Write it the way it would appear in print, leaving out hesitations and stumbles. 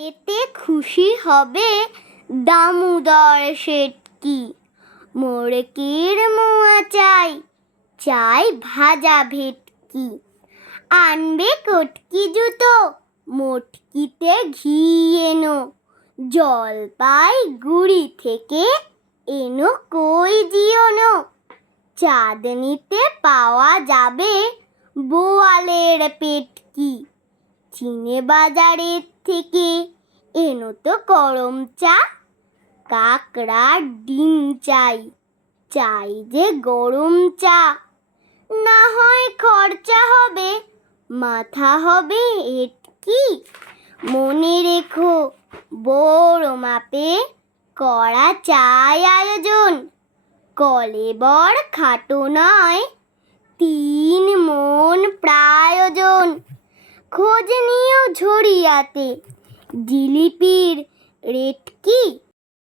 এতে খুশি হবে দামোদর শেটকি। মোরকের মোয়া চাই, চাই ভাজা ভেটকি। আনবে কটকি জুতো, মটকিতে ঘি এনো। জলপাই গুড়ি থেকে এনো কই জিওনো। চাঁদনিতে পাওয়া যাবে বোয়ালের পেটকি। চিনে বাজারের থেকে এনো তো গরম চা। কাকড়ার ডিম চাই, চাই যে গরম চা। না হয় খরচা হবে, মাথা হবে এটকি। মনে রেখো বড় মাপে করা চাই আয়োজন। কলেবর খাটো নয়, 3 মণ প্রায়োজন। খোঁজ নিও ঝরিয়াতে জিলিপির রেটকি।